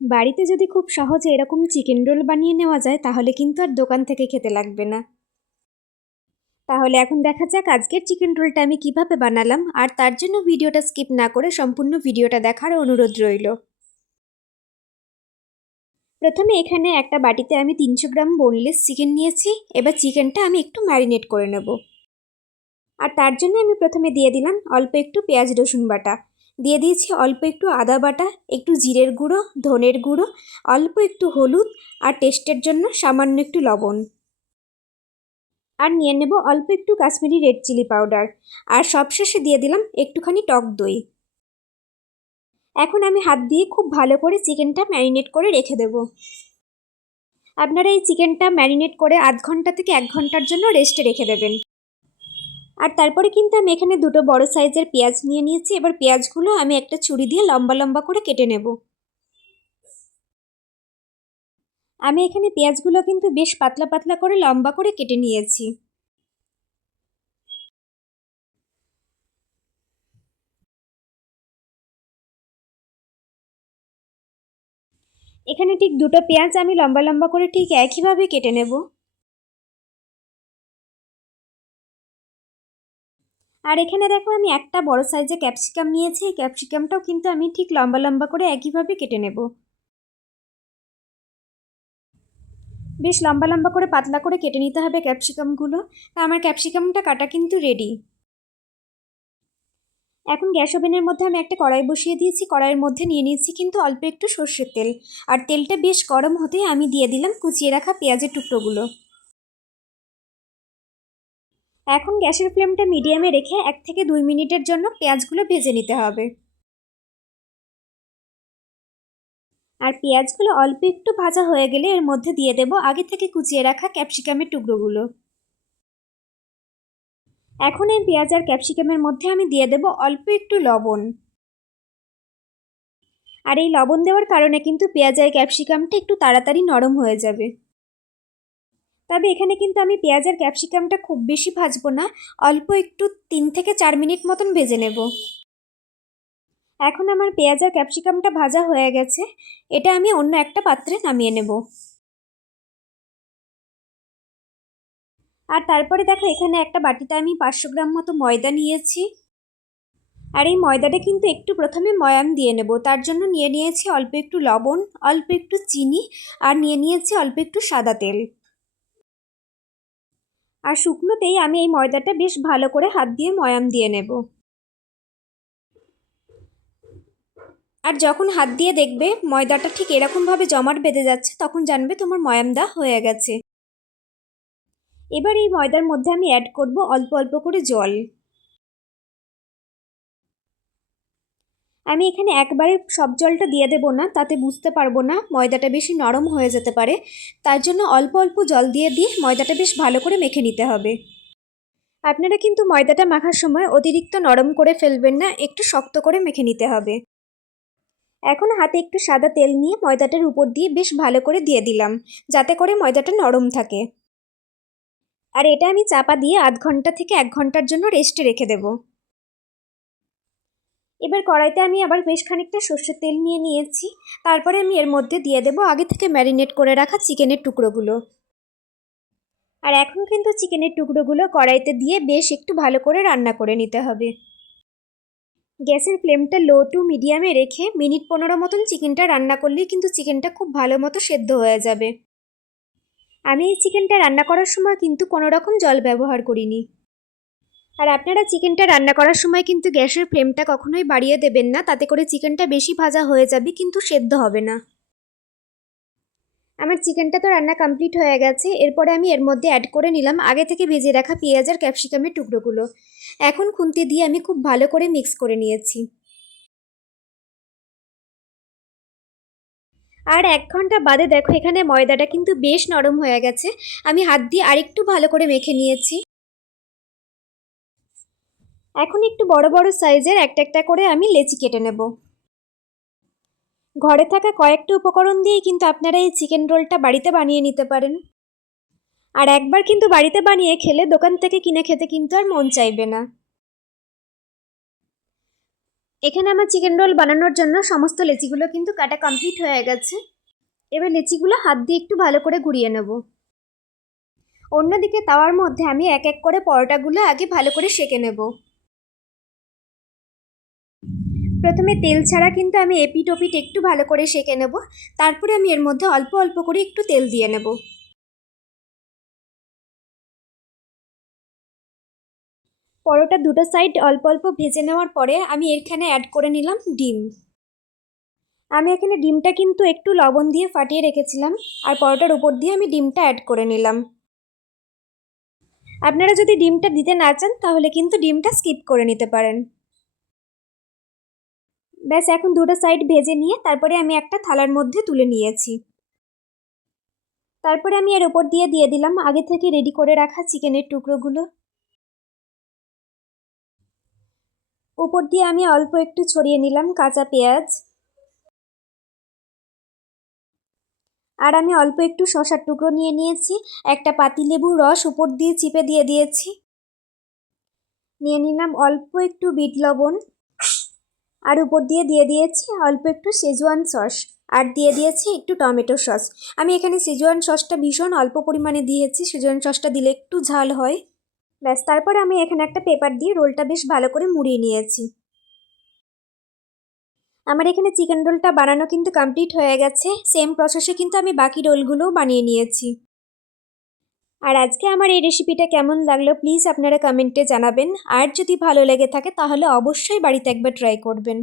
বাড়িতে যদি খুব সহজে এরকম চিকেন রোল বানিয়ে নেওয়া যায় তাহলে কিন্তু আর দোকান থেকে খেতে লাগবে না। তাহলে এখন দেখা যাক আজকের চিকেন রোলটা আমি কিভাবে বানালাম, আর তার জন্য ভিডিওটা স্কিপ না করে সম্পূর্ণ ভিডিওটা দেখার অনুরোধ রইল। প্রথমে এখানে একটা বাটিতে আমি 300 গ্রাম বোনলেস চিকেন নিয়েছি। এবার চিকেনটা আমি একটু ম্যারিনেট করে নেব। আর তার জন্য আমি প্রথমে দিয়ে দিলাম অল্প একটু পেঁয়াজ রসুন বাটা, দিয়ে দিয়েছি অল্প একটু আদা বাটা, একটু জিরের গুঁড়ো, ধনের গুঁড়ো, অল্প একটু হলুদ, আর টেস্টের জন্য সামান্য একটু লবণ। আর নিয়ে নেব অল্প একটু কাশ্মীরি রেড চিলি পাউডার, আর সবশেষে দিয়ে দিলাম একটুখানি টক দই। এখন আমি হাত দিয়ে খুব ভালো করে চিকেনটা ম্যারিনেট করে রেখে দেব। আপনারা এই চিকেনটা ম্যারিনেট করে আধ ঘন্টা থেকে 1 ঘন্টার জন্য রেস্টে রেখে দেবেন। আর তারপরে কিন্তু আমি এখানে দুটো বড় সাইজের পেঁয়াজ নিয়ে নিয়েছি। এবার পেঁয়াজগুলো আমি একটা ছুরি দিয়ে লম্বা লম্বা করে কেটে নেব। আমি এখানে পেঁয়াজগুলো কিন্তু বেশ পাতলা পাতলা করে লম্বা করে কেটে নিয়েছি। এখানে ঠিক দুটো পেঁয়াজ আমি লম্বা লম্বা করে ঠিক একইভাবে কেটে নেব। আর এখানে দেখো আমি একটা বড় সাইজের ক্যাপসিকাম নিয়েছি। এই ক্যাপসিকামটাও কিন্তু আমি ঠিক লম্বা লম্বা করে একইভাবে কেটে নেব। বেশ লম্বা লম্বা করে পাতলা করে কেটে নিতে হবে ক্যাপসিকামগুলো। আমার ক্যাপসিকামটা কাটা কিন্তু রেডি। এখন গ্যাস ওভেনের মধ্যে আমি একটা কড়াই বসিয়ে দিয়েছি। কড়াইয়ের মধ্যে নিয়ে নিয়েছি কিন্তু অল্প একটু সর্ষের তেল। আর তেলটা বেশ গরম হতে আমি দিয়ে দিলাম কুচিয়ে রাখা পেঁয়াজের টুকরোগুলো। এখন গ্যাসের ফ্লেমটা মিডিয়ামে রেখে 1 থেকে 2 মিনিটের জন্য পেঁয়াজগুলো ভেজে নিতে হবে। আর পেঁয়াজগুলো অল্প একটু ভাজা হয়ে গেলে এর মধ্যে দিয়ে দেব আগে থেকে কুচিয়ে রাখা ক্যাপসিকামের টুকরোগুলো। এখন এই পেঁয়াজ আর ক্যাপসিকামের মধ্যে আমি দিয়ে দেব অল্প একটু লবণ। আর এই লবণ দেওয়ার কারণে কিন্তু পেঁয়াজ আর ক্যাপসিকামটা একটু তাড়াতাড়ি নরম হয়ে যাবে। তবে এখানে কিন্তু আমি পেঁয়াজ আর ক্যাপসিকামটা খুব বেশি ভাজবো না, অল্প একটু 3 থেকে 4 মিনিট মতন ভেজে নেব। এখন আমার পেঁয়াজ আর ক্যাপসিকামটা ভাজা হয়ে গেছে। এটা আমি অন্য একটা পাত্রে নামিয়ে নেব। আর তারপরে দেখো এখানে একটা বাটিতে আমি 500 গ্রাম মতো ময়দা নিয়েছি। আর এই ময়দাটা কিন্তু একটু প্রথমে ময়াম দিয়ে নেব। তার জন্য নিয়ে নিয়েছি অল্প একটু লবণ, অল্প একটু চিনি, আর নিয়ে নিয়েছি অল্প একটু সাদা তেল। আর শুকনোতেই আমি এই ময়দাটা বেশ ভালো করে হাত দিয়ে ময়াম দিয়ে নেব। আর যখন হাত দিয়ে দেখবে ময়দাটা ঠিক এরকমভাবে জমাট বেঁধে যাচ্ছে, তখন জানবে তোমার ময়াম দেওয়া হয়ে গেছে। এবার এই ময়দার মধ্যে আমি অ্যাড করব অল্প অল্প করে জল। আমি এখানে একবারে সব জলটা দিয়ে দেব না, তাতে বুঝতে পারবো না, ময়দাটা বেশি নরম হয়ে যেতে পারে। তার জন্য অল্প অল্প জল দিয়ে ময়দাটা বেশ ভালো করে মেখে নিতে হবে। আপনারা কিন্তু ময়দাটা মাখার সময় অতিরিক্ত নরম করে ফেলবেন না, একটু শক্ত করে মেখে নিতে হবে। এখন হাতে একটু সাদা তেল নিয়ে ময়দাটার উপর দিয়ে বেশ ভালো করে দিয়ে দিলাম, যাতে করে ময়দাটা নরম থাকে। আর এটা আমি চাপা দিয়ে আধ ঘন্টা থেকে 1 ঘন্টার জন্য রেস্টে রেখে দেব। এবার কড়াইতে আমি আবার বেশ খানিকটা সর্ষের তেল নিয়ে নিয়েছি। তারপরে আমি এর মধ্যে দিয়ে দেব আগে থেকে ম্যারিনেট করে রাখা চিকেনের টুকরোগুলো। আর এখন কিন্তু চিকেনের টুকরোগুলো কড়াইতে দিয়ে বেশ একটু ভালো করে রান্না করে নিতে হবে। গ্যাসের ফ্লেমটা লো টু মিডিয়ামে রেখে মিনিট 15 মতন চিকেনটা রান্না করলেই কিন্তু চিকেনটা খুব ভালো মতো সেদ্ধ হয়ে যাবে। আমি এই চিকেনটা রান্না করার সময় কিন্তু কোনো রকম জল ব্যবহার করিনি। আর আপনারা চিকেনটা রান্না করার সময় কিন্তু গ্যাসের ফ্লেমটা কখনোই বাড়িয়ে দেবেন না, তাতে করে চিকেনটা বেশি ভাজা হয়ে যাবে কিন্তু সেদ্ধ হবে না। আমার চিকেনটা তো রান্না কমপ্লিট হয়ে গেছে। এরপরে আমি এর মধ্যে অ্যাড করে নিলাম আগে থেকে ভেজে রাখা পেঁয়াজ আর ক্যাপসিকামের টুকরোগুলো। এখন খুন্তি দিয়ে আমি খুব ভালো করে মিক্স করে নিয়েছি। আর 1 ঘন্টা বাদে দেখো এখানে ময়দাটা কিন্তু বেশ নরম হয়ে গেছে। আমি হাত দিয়ে আরেকটু ভালো করে মেখে নিয়েছি। এখন একটু বড় বড় সাইজের একটা একটা করে আমি লেচি কেটে নেব। ঘরে থাকা কয়েকটা উপকরণ দিয়েই কিন্তু আপনারা এই চিকেন রোলটা বাড়িতে বানিয়ে নিতে পারেন। আর একবার কিন্তু বাড়িতে বানিয়ে খেলে দোকান থেকে কিনে খেতে কিন্তু আর মন চাইবে না। এখানে আমার চিকেন রোল বানানোর জন্য সমস্ত লেচিগুলো কিন্তু কাটা কমপ্লিট হয়ে গেছে। এবার লেচিগুলো হাত দিয়ে একটু ভালো করে ঘুরিয়ে নেব। অন্যদিকে তাওয়ার মধ্যে আমি এক এক করে পরোটাগুলো আগে ভালো করে সেঁকে নেব। প্রথমে তেল ছাড়া কিন্তু আমি এপিট ওপিট একটু ভালো করে সেঁকে নেব, তারপরে আমি এর মধ্যে অল্প অল্প করে একটু তেল দিয়ে নেব। পরোটা দুটো সাইড অল্প অল্প ভেজে নেওয়ার পরে আমি এখানে অ্যাড করে নিলাম ডিম। আমি এখানে ডিমটা কিন্তু একটু লবণ দিয়ে ফাটিয়ে রেখেছিলাম, আর পরোটার উপর দিয়ে আমি ডিমটা অ্যাড করে নিলাম। আপনারা যদি ডিমটা দিতে না চান তাহলে কিন্তু ডিমটা স্কিপ করে নিতে পারেন। ব্যাস, এখন দুটো সাইড ভেজে নিয়ে তারপরে আমি একটা থালার মধ্যে তুলে নিয়েছি। তারপরে আমি এর উপর দিয়ে দিলাম আগে থেকে রেডি করে রাখা চিকেনের টুকরোগুলো। উপর দিয়ে আমি অল্প একটু ছড়িয়ে নিলাম কাঁচা পেঁয়াজ, আর আমি অল্প একটু শসার টুকরো নিয়ে নিয়েছি। একটা পাতিলেবুর রস উপর দিয়ে চিপে দিয়ে দিয়েছি। নিয়ে নিলাম অল্প একটু বিট লবণ, আর উপর দিয়ে দিয়েছি অল্প একটু শেজওয়ান সস, আর দিয়ে দিয়েছি একটু টমেটো সস। আমি এখানে শেজওয়ান সসটা ভীষণ অল্প পরিমাণে দিয়েছি, শেজওয়ান সসটা দিলে একটু ঝাল হয়। ব্যাস, তারপরে আমি এখানে একটা পেপার দিয়ে রোলটা বেশ ভালো করে মুড়িয়ে নিয়েছি। আমার এখানে চিকেন রোলটা বানানো কিন্তু কমপ্লিট হয়ে গেছে। সেম প্রসেসে কিন্তু আমি বাকি রোলগুলোও বানিয়ে নিয়েছি। আর আজকে আমার এই রেসিপিটা কেমন লাগলো প্লিজ আপনারা কমেন্টে জানাবেন, আর যদি ভালো লেগে থাকে তাহলে অবশ্যই বাড়িতে একবার ট্রাই করবেন।